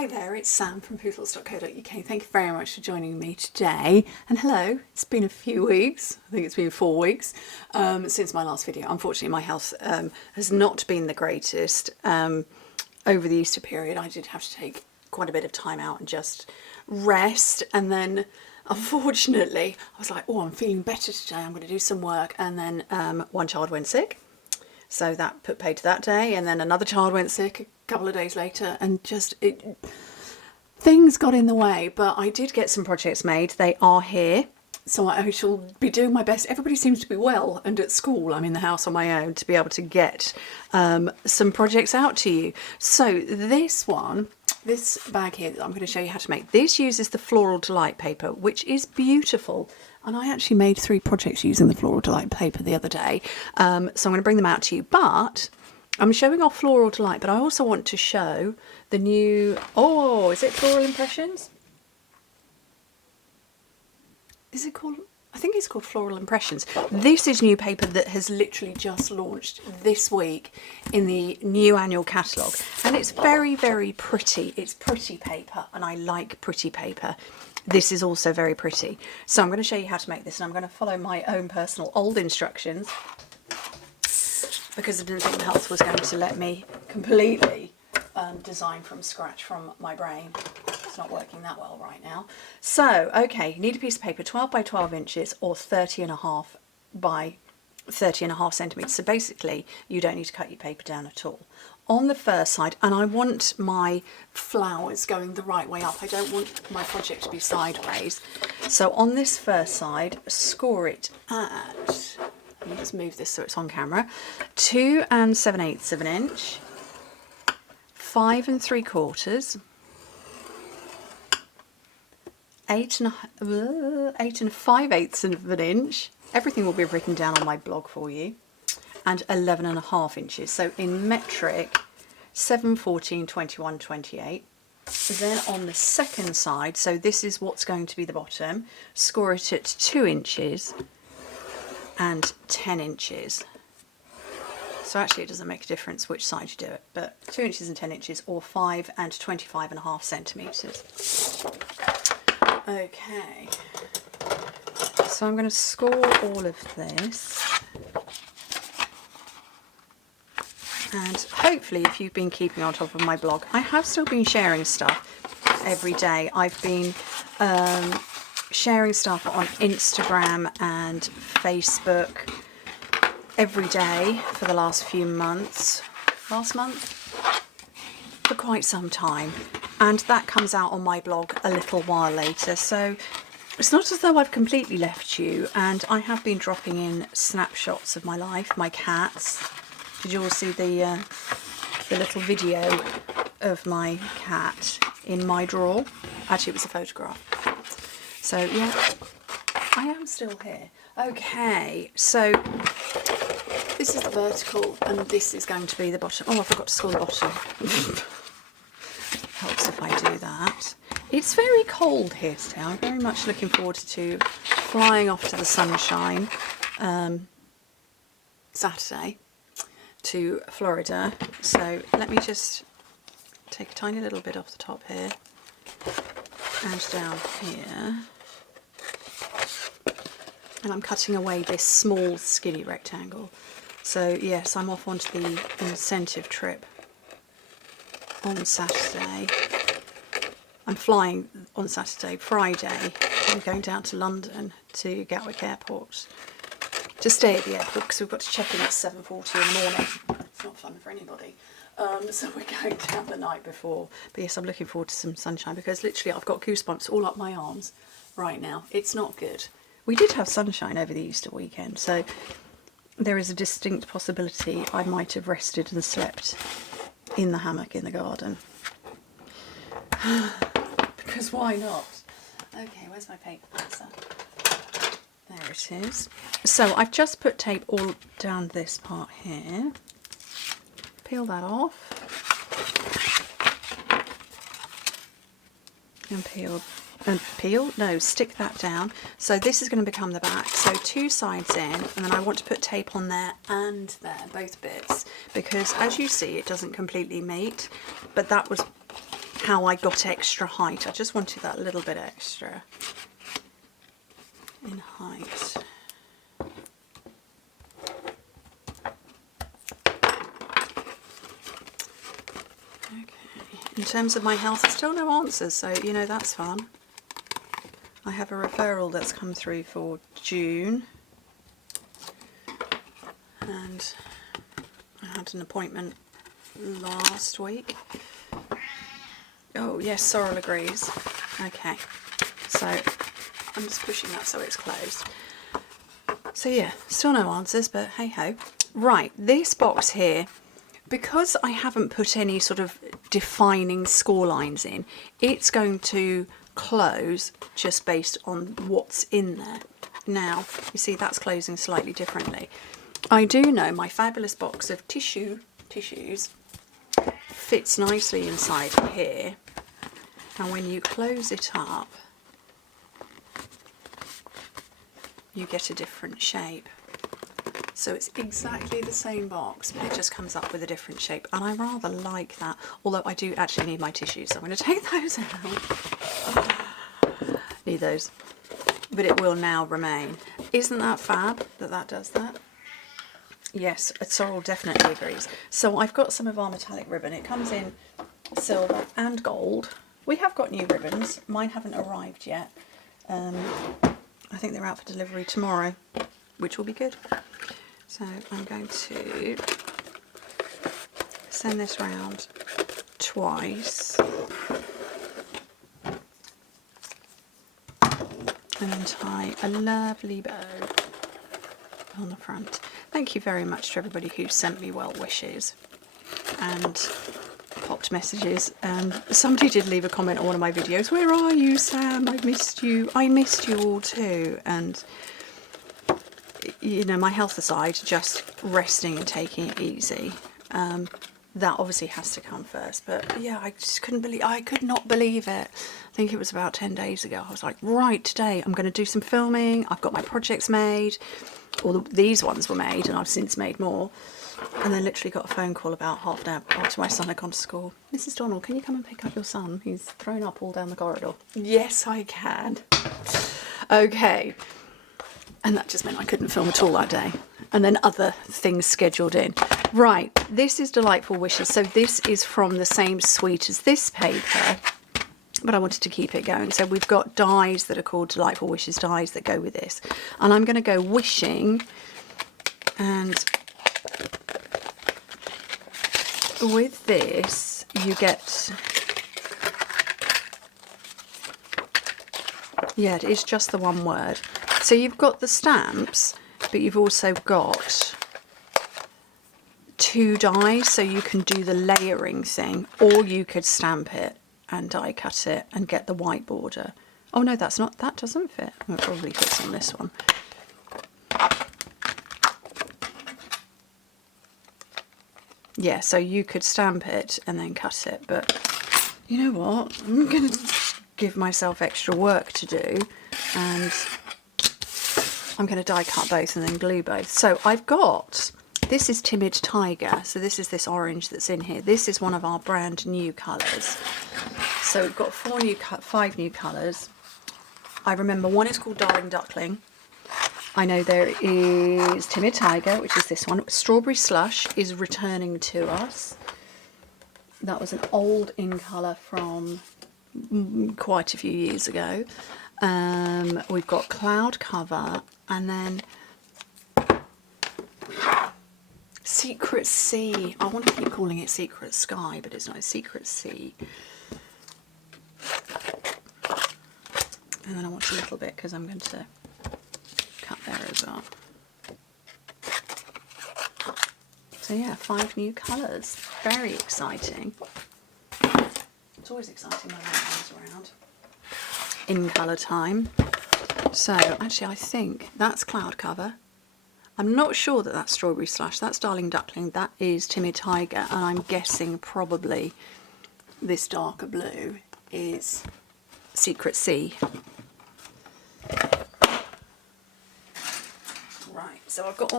Hi there, it's Sam from Pootles.co.uk. Thank you very much for joining me today. And hello, it's been a few weeks, I think it's been 4 weeks since my last video. Unfortunately, my health has not been the greatest over the Easter period. I did have to take quite a bit of time out and just rest. And then, unfortunately, I was like, oh, I'm feeling better today. I'm going to do some work. And then one child went sick. So that put paid to that day, and then another child went sick a couple of days later, and things got in the way. But I did get some projects made. They are here, so I shall be doing my best. Everybody seems to be well and at school. I'm in the house on my own to be able to get some projects out to you. So this bag here that I'm going to show you how to make, this uses the Floral Delight paper, which is beautiful. And I actually made 3 projects using the Floral Delight paper the other day. So I'm going to bring them out to you. But I'm showing off Floral Delight, but I also want to show the new, is it Floral Impressions? Is it called? I think it's called Floral Impressions. This is new paper that has literally just launched this week in the new annual catalogue. And it's very, very pretty. It's pretty paper, and I like pretty paper. This is also very pretty. So I'm going to show you how to make this, and I'm going to follow my own personal old instructions because I didn't think the health was going to let me completely design from scratch from my brain. It's not working that well right now. So, okay, you need a piece of paper 12 by 12 inches or 30.5 by 30.5 centimetres. So basically, you don't need to cut your paper down at all. On the first side, and I want my flowers going the right way up. I don't want my project to be sideways. So on this first side, score it at, let me just move this so it's on camera, 2 7/8 of an inch, 5 3/4, 8 5/8 of an inch. Everything will be written down on my blog for you. And 11.5 inches. So in metric, 7, 14, 21, 28. Then on the second side, so this is what's going to be the bottom, score it at 2 inches and 10 inches. So actually it doesn't make a difference which side you do it, but 2 inches and 10 inches, or 5 and 25.5 centimetres. Okay, so I'm going to score all of this. And hopefully, if you've been keeping on top of my blog, I have still been sharing stuff every day. I've been sharing stuff on Instagram and Facebook every day for the last few months. Last month? For quite some time. And that comes out on my blog a little while later. So it's not as though I've completely left you. And I have been dropping in snapshots of my life, my cats. Did you all see the little video of my cat in my drawer? Actually, it was a photograph. So, yeah, I am still here. Okay, so this is the vertical, and this is going to be the bottom. Oh, I forgot to score the bottom. Helps if I do that. It's very cold here today. I'm very much looking forward to flying off to the sunshine Saturday. To Florida. So let me just take a tiny little bit off the top here and down here, and I'm cutting away this small skinny rectangle. So yes, I'm off onto the incentive trip on Saturday. I'm flying on Saturday. Friday I'm going down to London to Gatwick Airport to stay at the airport because we've got to check in at 7:40 in the morning. It's not fun for anybody. So we're going down the night before. But yes, I'm looking forward to some sunshine because literally I've got goosebumps all up my arms right now. It's not good. We did have sunshine over the Easter weekend, so there is a distinct possibility I might have rested and slept in the hammock in the garden. Because why not? Okay, where's my paper? There it is. So I've just put tape all down this part here. Peel that off. And stick that down. So this is going to become the back. So 2 sides in, and then I want to put tape on there and there, both bits, because as you see it doesn't completely meet, but that was how I got extra height. I just wanted that little bit extra in height. In terms of my health, still no answers, so you know that's fun. I have a referral that's come through for June, and I had an appointment last week. Oh yes, Sorrel agrees. Okay, so I'm just pushing that so it's closed. So yeah, still no answers, but hey ho. Right, this box here, because I haven't put any sort of defining score lines in, it's going to close just based on what's in there. Now, you see that's closing slightly differently. I do know my fabulous box of tissues fits nicely inside here, and when you close it up, you get a different shape. So it's exactly the same box, but it just comes up with a different shape, and I rather like that, although I do actually need my tissues, so I'm going to take those out. Need those, but it will now remain. Isn't that fab that that does that? Yes, Sorrel definitely agrees. So I've got some of our metallic ribbon. It comes in silver and gold. We have got new ribbons. Mine haven't arrived yet. I think they're out for delivery tomorrow, which will be good. So I'm going to send this round twice and then tie a lovely bow on the front. Thank you very much to everybody who sent me well wishes and popped messages. Somebody did leave a comment on one of my videos, "Where are you, Sam? I missed you." I missed you all too. And you know, my health aside, just resting and taking it easy, that obviously has to come first. But yeah, I just couldn't believe, I could not believe it. I think it was about 10 days ago. I was like, right, today I'm going to do some filming. I've got my projects made, or these ones were made, and I've since made more. And then literally got a phone call about half an hour after my son had gone to school. "Mrs. Donald, can you come and pick up your son? He's thrown up all down the corridor." Yes, I can. Okay. And that just meant I couldn't film at all that day. And then other things scheduled in. Right, this is Delightful Wishes. So this is from the same suite as this paper, but I wanted to keep it going. So we've got dies that are called Delightful Wishes dies that go with this. And I'm going to go wishing, and with this you get, yeah, it is just the one word. So you've got the stamps, but you've also got 2 dies, so you can do the layering thing, or you could stamp it and die cut it and get the white border. Oh no, that's not, that doesn't fit. Well, it probably fits on this one. Yeah, so you could stamp it and then cut it, but you know what? I'm going to give myself extra work to do, and I'm going to die cut both and then glue both. So I've got, this is Timid Tiger, so this is this orange that's in here. This is one of our brand new colours. So we've got 5 new colours. I remember one is called Darling Duckling. I know there is Timid Tiger, which is this one. Strawberry Slush is returning to us. That was an old in colour from quite a few years ago. We've got Cloud Cover, and then Secret Sea. I want to keep calling it Secret Sky, but it's not. Secret Sea. And then I want a little bit because I'm going to cut there as well. So yeah, 5 new colours. Very exciting. It's always exciting when that comes around. In colour time. So actually I think that's Cloud Cover. I'm not sure that that's Strawberry Slush. That's Darling Duckling. That is Timid Tiger. And I'm guessing probably this darker blue is Secret Sea. Right, so I've got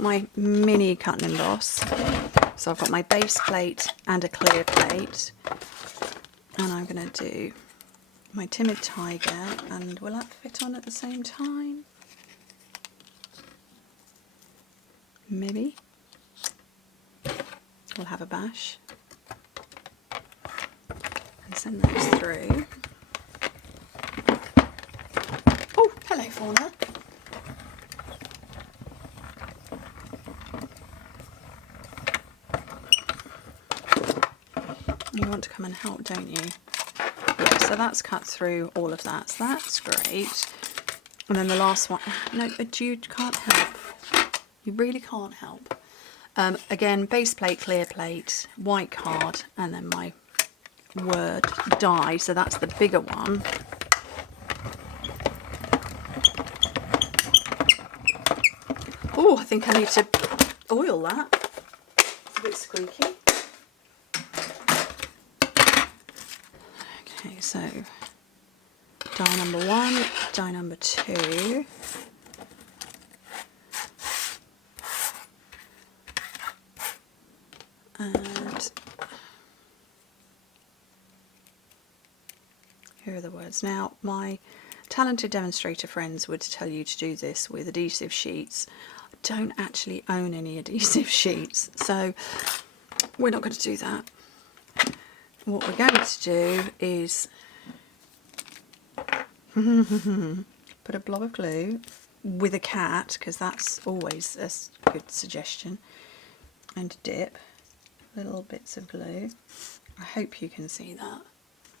my mini cut and emboss. So I've got my base plate and a clear plate. And I'm going to do my Timid Tiger, and will that fit on at the same time? Maybe. We'll have a bash and send those through. Oh, hello Fauna. You want to come and help, don't you? Yeah, so that's cut through all of that, so that's great. And then the last one, no, but you can't help. You really can't help. Again, base plate, clear plate, white card, and then my word die, so that's the bigger one. Oh, I think I need to oil that. It's a bit squeaky. Okay, so die number 1, die number 2. And here are the words. Now, my talented demonstrator friends would tell you to do this with adhesive sheets. I don't actually own any adhesive sheets, so we're not going to do that. What we're going to do is put a blob of glue with a cat, because that's always a good suggestion, and dip little bits of glue. I hope you can see that.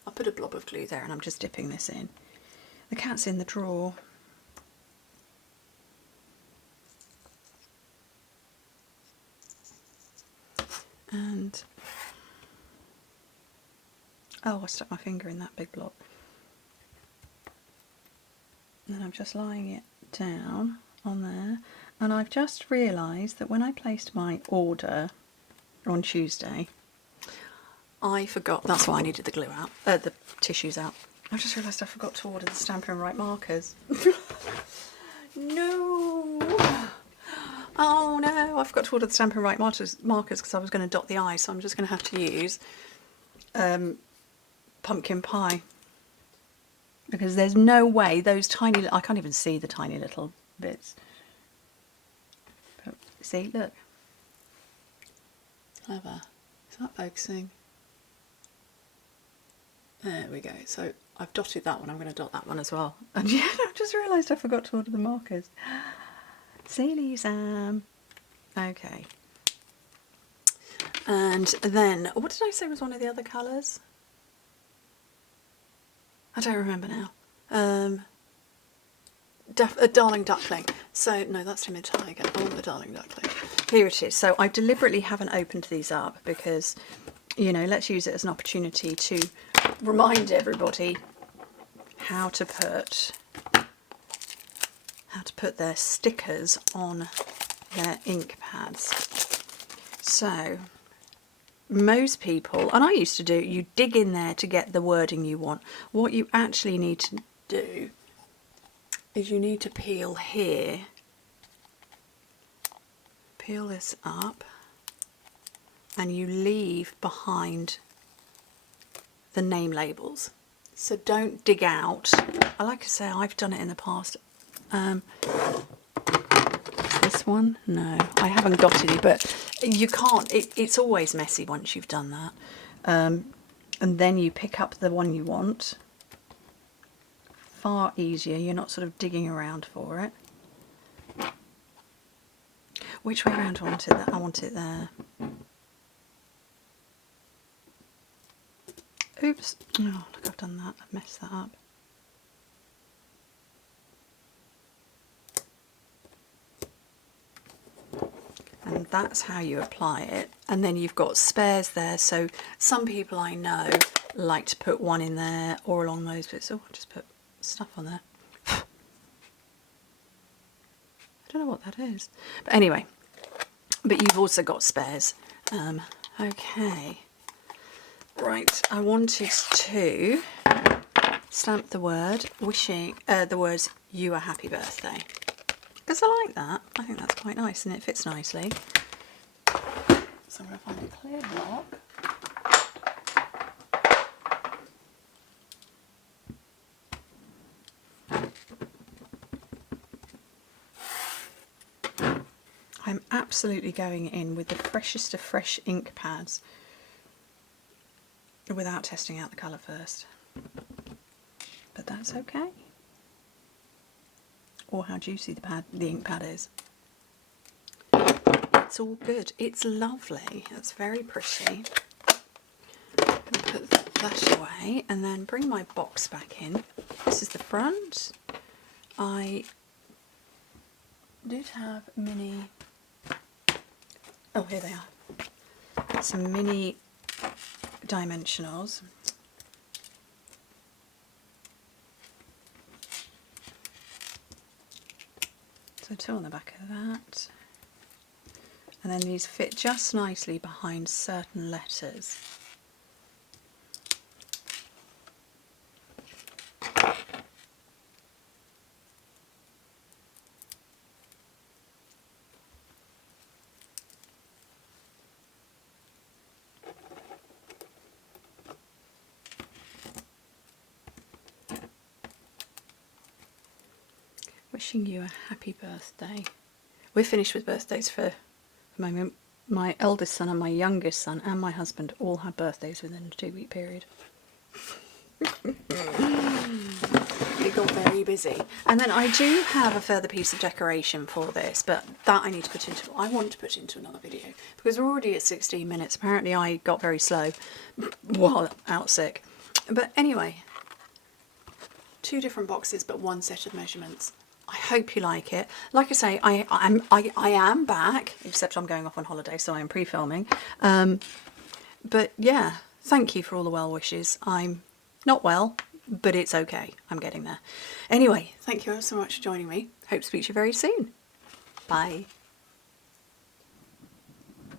I'll put a blob of glue there and I'm just dipping this in. The cat's in the drawer. And oh, I stuck my finger in that big blob. And then I'm just lying it down on there. And I've just realised that when I placed my order on Tuesday, I forgot, that's why I needed the glue out, the tissues out. I just realised I forgot to order the Stampin' Write markers. No! Oh no, I forgot to order the Stampin' Write markers because I was going to dot the I, so I'm just going to have to use pumpkin pie. Because there's no way those tiny, I can't even see the tiny little bits. But see, look. Clever. Is that focusing? There we go. So I've dotted that one. I'm going to dot that one as well. And yeah, I've just realised I forgot to order the markers. Silly Sam. Okay. And then, what did I say was one of the other colours? I don't remember now. A Darling Duckling. So, no, that's Timid Tiger. I want the Darling Duckling. Here it is. So I deliberately haven't opened these up because, you know, let's use it as an opportunity to remind everybody how to put their stickers on their ink pads. So most people, and I used to do, you dig in there to get the wording you want. What you actually need to do is you need to peel here, peel this up, and you leave behind the name labels. So don't dig out. I like to say I've done it in the past. This one? No, I haven't dotted it, but you can't, it's always messy once you've done that. And then you pick up the one you want. Far easier, you're not sort of digging around for it. Which way around do I want it? I want it there. Oops. Oh, look, I've done that. I've messed that up. And that's how you apply it. And then you've got spares there. So some people I know like to put one in there or along those bits. Oh, I'll just put stuff on there. I don't know what that is. But anyway, but you've also got spares. Okay. Right, I wanted to stamp the word wishing, the words "you a happy birthday," because I like that. I think that's quite nice and it fits nicely. So I'm going to find a clear block. I'm absolutely going in with the freshest of fresh ink pads without testing out the colour first. But that's okay. Or how juicy the ink pad is. It's all good. It's lovely. It's very pretty. Put that away and then bring my box back in. This is the front. I did have mini... Oh, here they are. Some mini dimensionals. So two on the back of that. And then these fit just nicely behind certain letters. Wishing you a happy birthday. We're finished with birthdays for the moment. My eldest son and my youngest son and my husband all had birthdays within a 2-week period. It got very busy. And then I do have a further piece of decoration for this, but that I want to put into another video because we're already at 16 minutes. Apparently I got very slow while out sick. But anyway, 2 different boxes but 1 set of measurements. I hope you like it. Like I say, I am back, except I'm going off on holiday, so I am pre-filming. But yeah, thank you for all the well wishes. I'm not well, but it's okay. I'm getting there. Anyway, thank you so much for joining me. Hope to speak to you very soon. Bye.